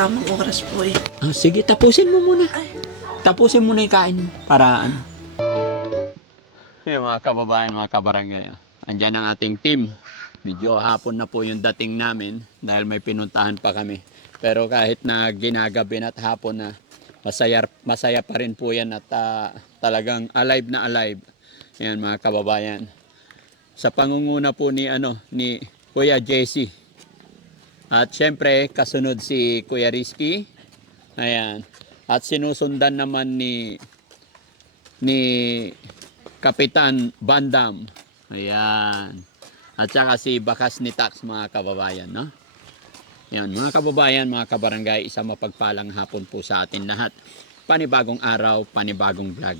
tamang oras po eh. Ah, sige, tapusin mo muna. Ay, Tapusin mo na yung kain para ano. Yung mga kababayan, mga kabarangay. Andyan ang ating team. Medyo hapon na po yung dating namin dahil may pinuntahan pa kami. Pero kahit na ginagabi na at hapon na, masaya, masaya pa rin po yan at ah, talagang alive na alive. Yan mga kababayan. Sa pangunguna po ni ano ni Kuya Jesse. At syempre kasunod si Kuya Rizky. Ayan. At sinusundan naman ni ni Kapitan Bandam. Ayan. At saka si Bakas ni Tax mga kababayan, no? Yan, mga kababayan, mga kabarangay, isang mapagpalang hapon po sa atin lahat. Panibagong araw, panibagong vlog.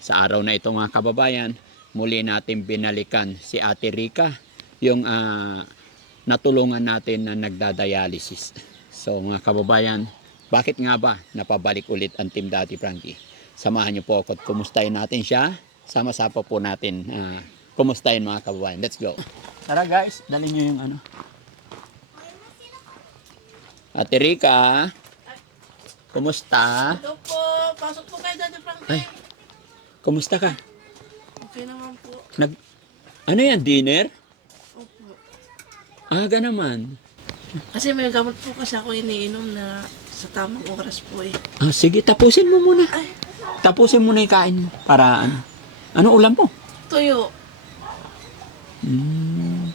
Sa araw na ito mga kababayan, muli natin binalikan si Ate Rica, yung ah, natulungan natin na nagdadialysis. So mga kababayan, bakit nga ba napabalik ulit ang Team Daddy Frankie? Samahan niyo po ako at kumustahin natin siya. Sama-sama po natin ah, kumustahin mga kababayan. Let's go. Tara guys, dalhin niyo yung ano. Ate Rica, kumusta? ito po. Pasok po kayo dati, Frankie. Ay. Kumusta ka? Okay naman po. Nag Ano yan, dinner? Aga naman. Kasi may gamot po kasi ako iniinom na sa tamang oras po eh. Ah, sige, tapusin mo muna. Ay, Tapusin mo na yung kain mo para ano. Ano ulam mo? tuyo. Hmm.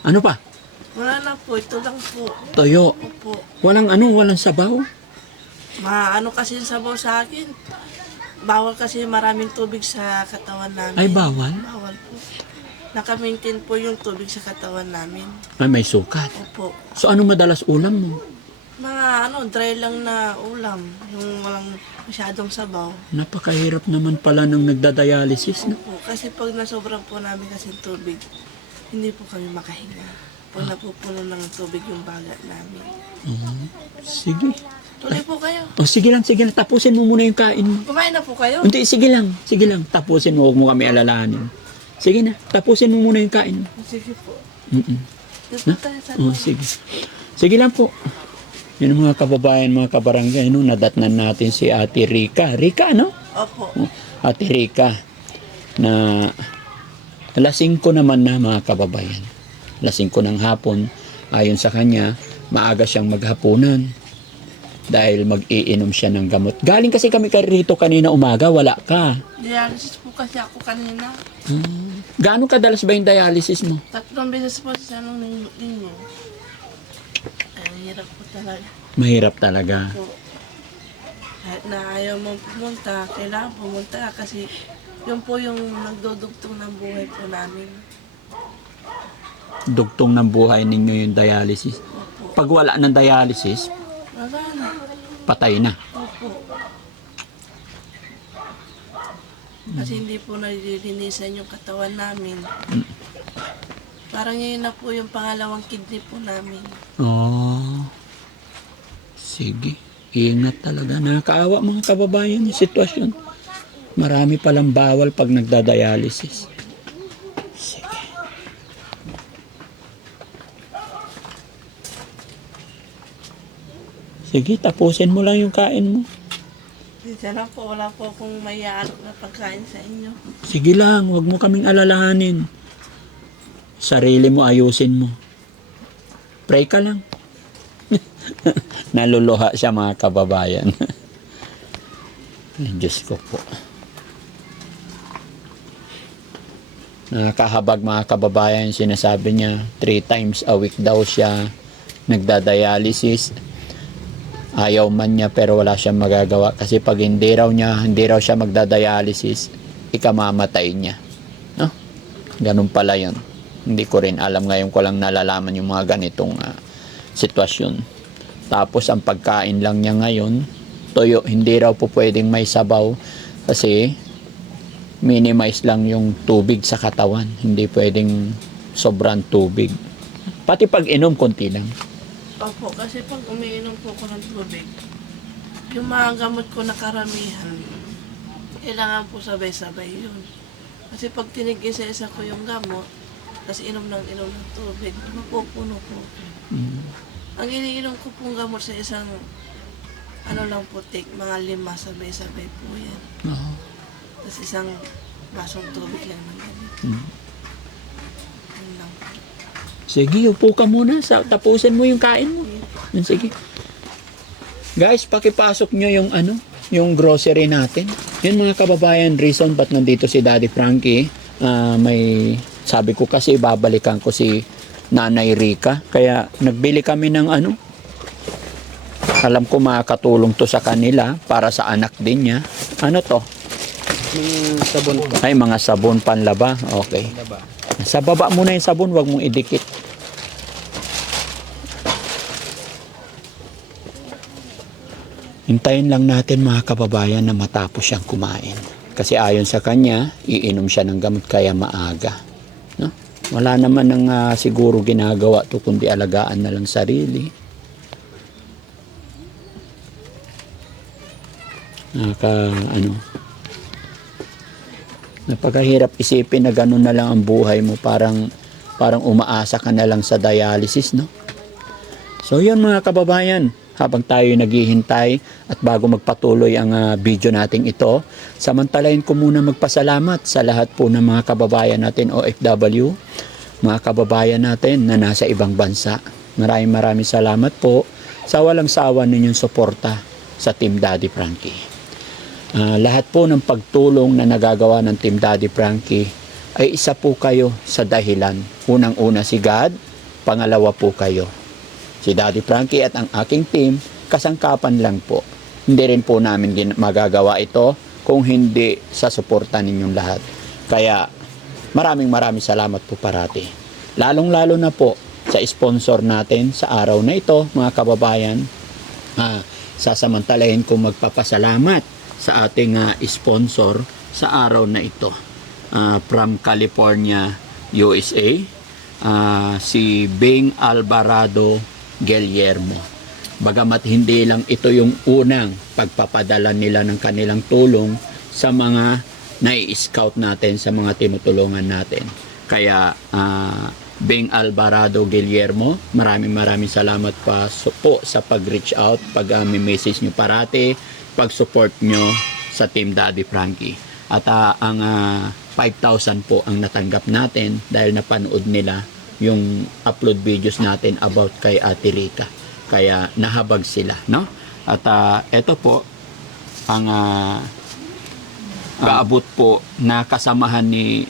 Ano pa? Wala na po. Ito lang po. Toyo. Opo. Walang ano, walang sabaw. Maano kasi yung sabaw sa akin. Bawal kasi maraming tubig sa katawan namin. Ay, bawal? Bawal po. Naka-maintain po yung tubig sa katawan namin. Ay, may sukat. Opo. So, ano madalas ulam mo? Mga ano, dry lang na ulam. Yung walang masyadong sabaw. Napakahirap naman pala ng nagdadialysis, no? Opo. Kasi pag nasobrang po namin kasi tubig, hindi po kami makahinga. Pag napupuno ng tubig yung bagat namin. Mhm. Sige. Tuloy po kayo. O, sige lang, sige lang. Tapusin mo muna yung kain mo. Kumain na po kayo. Hindi, sige lang. Sige lang. Tapusin mo. Huwag mo kami alalahanin. Sige na. Tapusin mo muna yung kain. Sige po. Mm-mm. Dito tayo sa Oh, sige. Sige lang po. Yun ang mga kababayan, mga kabarangay, no? nadatnan natin si Ate Rica. Rica, ano? Opo. Ate Rica, na lasing ko naman na mga kababayan. Lasing ko ng hapon. Ayon sa kanya, maaga siyang maghapunan. Dahil mag-iinom siya ng gamot. Galing kasi kami ka rito kanina umaga, wala ka. Dialysis po kasi ako kanina. Hmm. Gaano kadalas ba yung dialysis mo? Tatlong beses po sa anong linggo. linggo. Ay, ang hirap po talaga. Mahirap talaga. Po. Kahit na ayaw mo pumunta, kailangan pumunta ka kasi yun po yung nagdudugtong ng buhay po namin. Dugtong ng buhay ninyo yung dialysis. Opo. Pag wala ng dialysis. Patay na. Opo. Kasi hindi po nalilinisan yung katawan namin. Parang yun na po yung pangalawang kidney po namin. Oh. Sige. Ingat talaga. Nakakaawa mga kababayan yung sitwasyon. Marami palang bawal pag nagdadialysis. Sige, tapusin mo lang yung kain mo. Diyan lang po, wala po akong mayaalok na pagkain sa inyo. Sige lang, wag mo kaming alalahanin. Sarili mo, ayusin mo. Pray ka lang. Naluluha siya mga kababayan. Ay, Diyos ko po. Nakakahabag mga kababayan, sinasabi niya, three times a week daw siya nagdadialysis. Ayaw man niya pero wala siyang magagawa kasi pag hindi raw niya, hindi raw siya magdadialysis, ikamamatay niya. No? Ganun pala yun. Hindi ko rin alam ngayon ko lang nalalaman yung mga ganitong ah, sitwasyon. Tapos ang pagkain lang niya ngayon, toyo, hindi raw po pwedeng may sabaw kasi minimize lang yung tubig sa katawan. Hindi pwedeng sobrang tubig. Pati pag inom, konti lang. Opo, kasi pag umiinom po ako ng tubig, yung mga gamot ko na karamihan, kailangan po sabay-sabay yun. Kasi pag tinigisa-isa ko yung gamot, tapos inom ng inom ng tubig, mapupuno po. Mm. Ang iniinom ko pong gamot sa isang ano lang po, take mga lima sabay-sabay po yan. Oo. Tapos isang basong tubig lang ng ganito. Mm. Sige, upo ka muna. Sa, tapusin mo yung kain mo. Yan, Sige. Guys, pakipasok nyo yung ano, yung grocery natin. Yun mga kababayan, reason ba't nandito si Daddy Frankie. Ah, may, sabi ko kasi babalikan ko si Nanay Rica. Kaya nagbili kami ng ano. Alam ko makakatulong to sa kanila para sa anak din niya. Ano to? Mga sabon po. Ay, mga sabon panlaba. Okay. Sa baba muna yung sabon, wag mong idikit. Hintayin lang natin mga kababayan na matapos siyang kumain. Kasi ayon sa kanya, iinom siya ng gamot kaya maaga. No? Wala naman nang ah, siguro ginagawa to kundi alagaan na lang sarili. Naka, ano, Napakahirap isipin na gano'n na lang ang buhay mo. Parang, parang umaasa ka na lang sa dialysis, no? So yun mga kababayan, habang tayo naghihintay at bago magpatuloy ang ah, video nating ito, samantalahin ko muna magpasalamat sa lahat po ng mga kababayan natin OFW, mga kababayan natin na nasa ibang bansa. Maraming maraming salamat po sa walang sawa ninyong suporta sa Team Daddy Frankie. Ah, lahat po ng pagtulong na nagagawa ng Team Daddy Frankie ay isa po kayo sa dahilan. Unang-una si God, pangalawa po kayo. Si Daddy Frankie at ang aking team, kasangkapan lang po. Hindi rin po namin magagawa ito kung hindi sa suporta ninyong lahat. Kaya maraming maraming salamat po parati. Lalong-lalo na po sa sponsor natin sa araw na ito, mga kababayan. Ah, sasamantalahin ko magpapasalamat sa ating ah, sponsor sa araw na ito. Ah, from California, USA, ah, si Bing Alvarado Guillermo. Bagamat hindi lang ito yung unang pagpapadala nila ng kanilang tulong sa mga nai-scout natin, sa mga tinutulungan natin. Kaya, ah, Bing Alvarado Guillermo, maraming maraming salamat pa so, po sa pag-reach out, pag-message nyo parati, pag-support nyo sa Team Daddy Frankie. At ah, ang ah, 5,000 po ang natanggap natin dahil napanood nila yung upload videos natin about kay Ate Rica. Kaya nahabag sila, no? At ah, eto po ang ah, kaabot po na kasamahan ni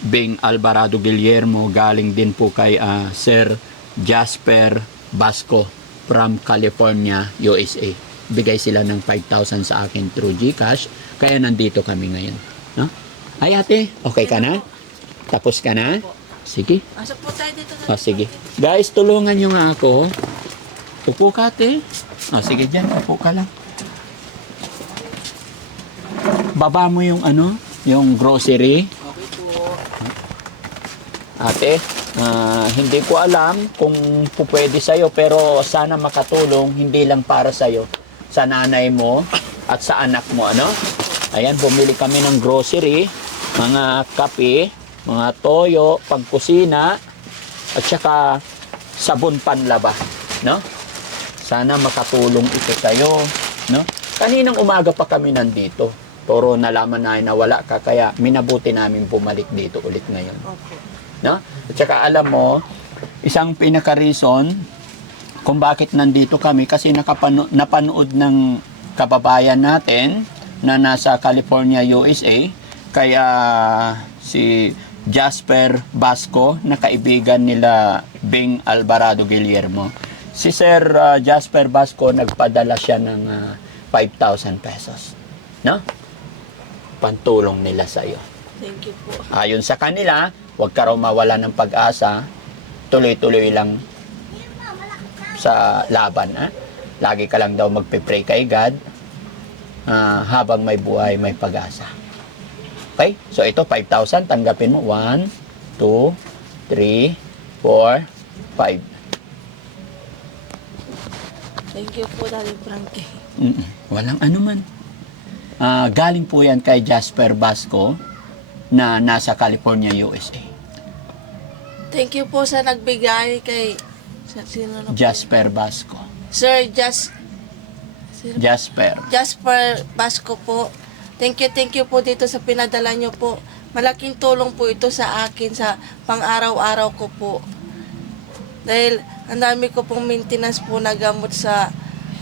Bing Alvarado Guillermo galing din po kay ah, Sir Jasper Basco from California, USA. Bigay sila ng 5,000 sa akin through GCash kaya nandito kami ngayon. No? Ay ate, okay ka na? Tapos ka na? Sige. Pasok po tayo dito O, sige. Guys, tulungan nyo nga ako. Upo ka, ate. O, sige dyan. Upo ka lang. Baba mo yung ano, yung grocery. Okay po. Ate, ah, hindi ko alam kung po pwede sa'yo, pero sana makatulong, hindi lang para sa'yo, sa nanay mo at sa anak mo, ano? Ayan, bumili kami ng grocery, mga kape, mga toyo, pangkusina, at saka sabon panlaba, no? Sana makatulong ito sa'yo, no? Kaninang umaga pa kami nandito. Pero nalaman na na wala ka, kaya minabuti namin bumalik dito ulit ngayon Opo. no? At saka alam mo, isang pinaka-reason kung bakit nandito kami kasi nakapano, napanood ng kababayan natin na nasa California, USA. Kaya si Jasper Basco na kaibigan nila Bing Alvarado Guillermo. Si Sir uh, Jasper Basco nagpadala siya ng uh, 5,000 pesos. No? Pantulong nila sa iyo. Thank you po. Ayon sa kanila, huwag ka raw mawala ng pag-asa, tuloy-tuloy lang sa laban. Ha? Lagi ka lang daw magpe-pray kay God ah, habang may buhay, may pag-asa. Okay? So ito, 5,000. Tanggapin mo. 1, 2, 3, 4, 5. Thank you po, Daddy Frankie. Mm-mm. Walang anuman. Ah, galing po yan kay Jasper Basco na nasa California, USA. Thank you po sa nagbigay kay Sa- Sino na po? Jasper Basco. Sir Jas... Sino Jasper. Jasper Basco po. Thank you, thank you po dito sa pinadala nyo po. Malaking tulong po ito sa akin sa pang-araw-araw ko po. Dahil ang dami ko pong maintenance po na gamot sa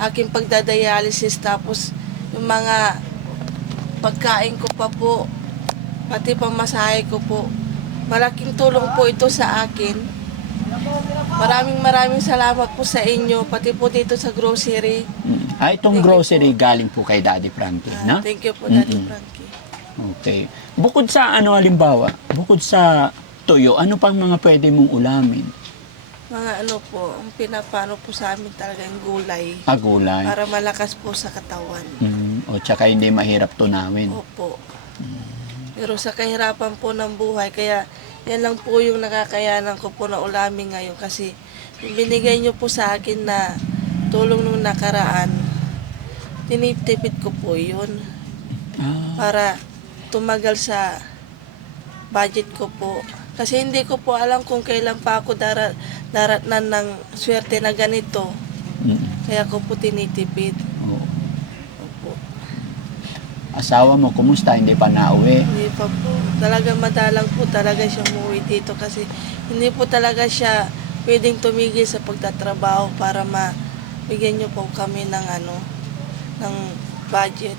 aking pagdadialysis tapos yung mga pagkain ko pa po pati pamasahe ko po. Malaking tulong po ito sa akin. Maraming maraming salamat po sa inyo pati po dito sa grocery. Ah, itong Thank you grocery galing po kay Daddy Frankie, Ah, no? Thank you po, Daddy Mm-mm. Frankie. Okay. Bukod sa ano halimbawa, bukod sa tuyo, ano pang mga pwede mong ulamin? Mga ano po, ang pinapano po sa amin talaga yung gulay Agulay. para malakas po sa katawan. Mm, o tsaka hindi mahirap tunawin. Opo. Pero sa kahirapan po ng buhay, kaya yan lang po yung nakakayanan ko po na ulamin ngayon kasi yung binigay niyo po sa akin na tulong nung nakaraan, tinitipid ko po yun Ah, para tumagal sa budget ko po. Kasi hindi ko po alam kung kailan pa ako darat, daratnan ng swerte na ganito. mm, Kaya ko po tinitipid. oo. Opo. Asawa mo, kumusta? Hindi pa nauwi? Hindi pa po. Talagang madalang po talaga siya umuwi dito kasi hindi po talaga siya pwedeng tumigil sa pagtatrabaho para mabigyan niyo po kami ng ano, ng budget.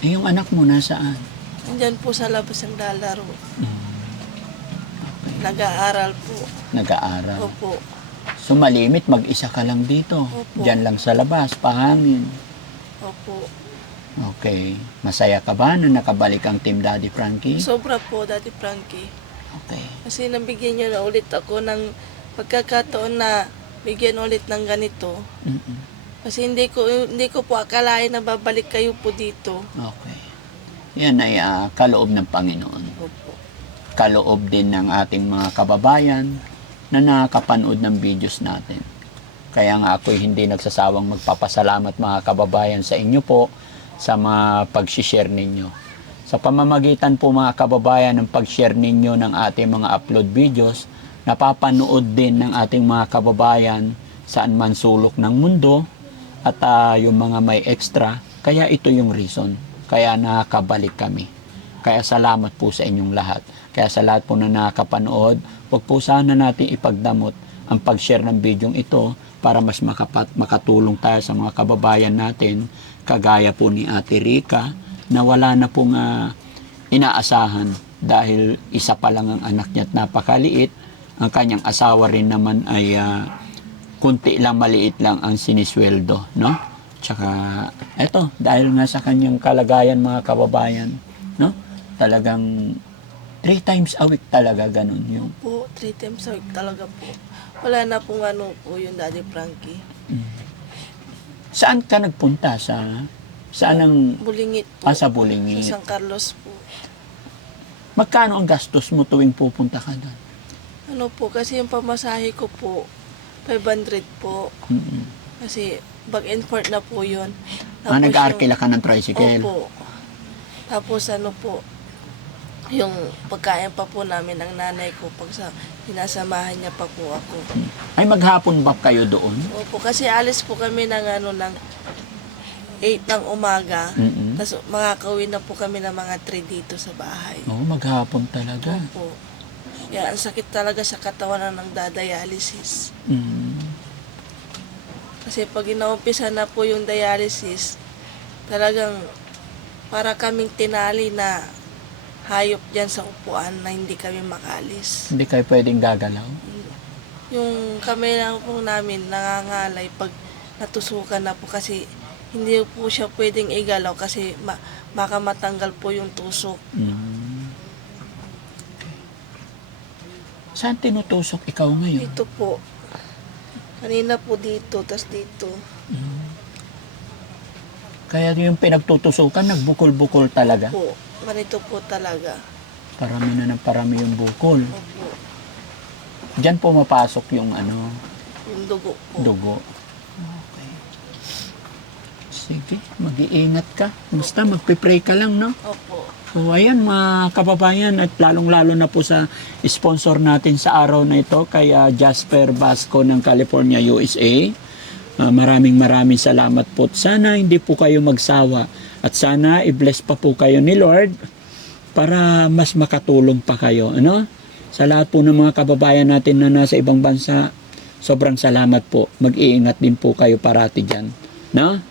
Eh, yung anak mo nasaan? Andyan po sa labas ang lalaro. Mm, Nag-aaral po. nag-aaral. Opo. So malimit, mag-isa ka lang dito. Opo. Diyan lang sa labas, pahangin. Opo. Okay. Masaya ka ba na nakabalik ang Team Daddy Frankie? Sobra po, Daddy Frankie. Okay. Kasi nabigyan niyo na ulit ako ng pagkakataon na bigyan ulit ng ganito. Mm-mm. Kasi hindi ko hindi ko po akalain na babalik kayo po dito. Okay. Yan ay ah, kaloob ng Panginoon. Opo. Kaloob din ng ating mga kababayan na nakakapanood ng videos natin. Kaya nga ako'y hindi nagsasawang magpapasalamat mga kababayan sa inyo po sa mga pag-share ninyo. Sa pamamagitan po mga kababayan ng pag-share ninyo ng ating mga upload videos, napapanood din ng ating mga kababayan saan man sulok ng mundo at ah, yung mga may extra. Kaya ito yung reason. Kaya nakakabalik kami. Kaya salamat po sa inyong lahat. Kaya sa lahat po na nakakapanood, huwag po sana natin ipagdamot ang pag-share ng video ito para mas makapat, makatulong tayo sa mga kababayan natin kagaya po ni Ate Rica na wala na pong ah, inaasahan dahil isa pa lang ang anak niya at napakaliit. Ang kanyang asawa rin naman ay ah, kunti lang maliit lang ang sinisweldo, no? Tsaka eto, dahil nga sa kanyang kalagayan mga kababayan, no? Talagang three times a week talaga ganun yung Po, three times a week talaga po. Wala na pong ano po yung Daddy Frankie. Saan ka nagpunta sa saan ang Bulingit po. ah, sa Sa Bulingit? San Carlos po. Magkano ang gastos mo tuwing pupunta ka doon? Ano po, kasi yung pamasahe ko po, 500 po. Mm-mm. Kasi back and forth na po yun. Ah, Tapos nag-arkila yung- ka ng tricycle? Opo. Tapos ano po, yung pagkain pa po namin ng nanay ko pag sa sinasamahan niya pa po ako. Ay maghapon ba kayo doon? Opo, kasi alis po kami ng ano ng 8 ng umaga. Mm-mm. Tapos makakauwi na po kami ng mga 3 dito sa bahay. Oo, maghapon talaga. Opo. Kaya ang sakit talaga sa katawan na ng dadialysis. Mm. Kasi pag inaumpisa na po yung dialysis, talagang para kaming tinali na hayop dyan sa upuan na hindi kami makalis. Hindi kayo pwedeng gagalaw? Yung kami lang po namin nangangalay pag natusukan na po kasi hindi po siya pwedeng igalaw kasi ma- baka matanggal po yung tusok. Mm. Saan tinutusok ikaw ngayon? Dito po. Kanina po dito, tas dito. Kaya yung pinagtutusukan, nagbukol-bukol talaga. Po. Ganito po talaga. Parami na ng parami yung bukol. Opo. Diyan pumapasok yung ano, Yung dugo po. dugo. Sige, mag-iingat ka. Basta magpe-pray ka lang, no? Opo. So, ayan mga kababayan at lalong-lalo na po sa sponsor natin sa araw na ito kay Jasper Basco ng California, USA. Ah, maraming maraming salamat po. Sana hindi po kayo magsawa at sana i-bless pa po kayo ni Lord para mas makatulong pa kayo. Ano? Sa lahat po ng mga kababayan natin na nasa ibang bansa, sobrang salamat po. Mag-iingat din po kayo parati dyan. No?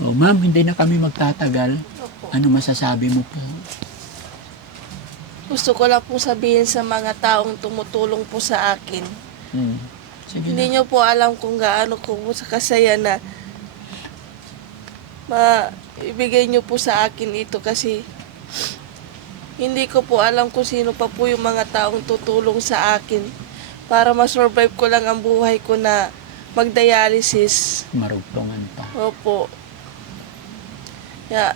Oh, ma'am, hindi na kami magtatagal. Opo. Ano masasabi mo po? Gusto ko lang po sabihin sa mga taong tumutulong po sa akin. Hmm. Sige Hindi na. nyo po alam kung gaano ko po sa kasaya na ma ibigay nyo po sa akin ito kasi hindi ko po alam kung sino pa po yung mga taong tutulong sa akin para ma-survive ko lang ang buhay ko na mag-dialysis. Marugtungan pa. Opo. Ya,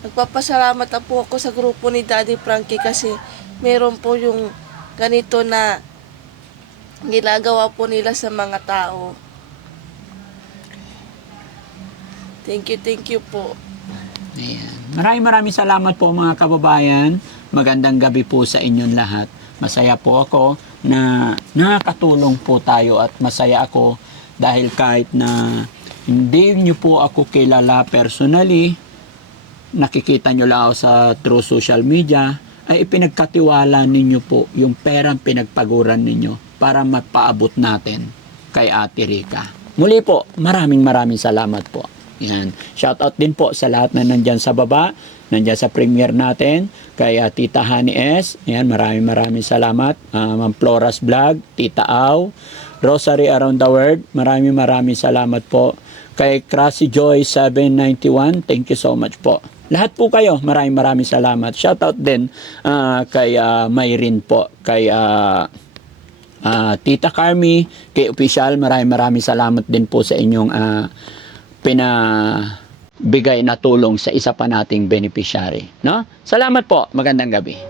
nagpapasalamat na po ako sa grupo ni Daddy Frankie kasi meron po yung ganito na ginagawa po nila sa mga tao. Thank you, thank you po. Ayan. Maraming maraming salamat po mga kababayan. Magandang gabi po sa inyong lahat. Masaya po ako na nakakatulong po tayo at masaya ako dahil kahit na hindi nyo po ako kilala personally, nakikita nyo lang sa true social media, ay ipinagkatiwala ninyo po yung perang pinagpaguran ninyo para mapaabot natin kay Ate Rica. Muli po, maraming maraming salamat po. Yan. Shoutout din po sa lahat na nandyan sa baba, nandyan sa premiere natin, kay ah, Tita Honey S. Yan, maraming maraming salamat. Uh, Ma'am Flora's Vlog, Tita Au, Rosary Around the World, maraming maraming salamat po. Kay Krasi Joy 791, thank you so much po. Lahat po kayo, maraming maraming salamat. Shoutout din ah, kay ah, Mayrin po, kay ah, Ah, Tita Carmi, kay Official, maraming maraming salamat din po sa inyong ah, pinabigay na tulong sa isa pa nating beneficiary. No? Salamat po. Magandang gabi.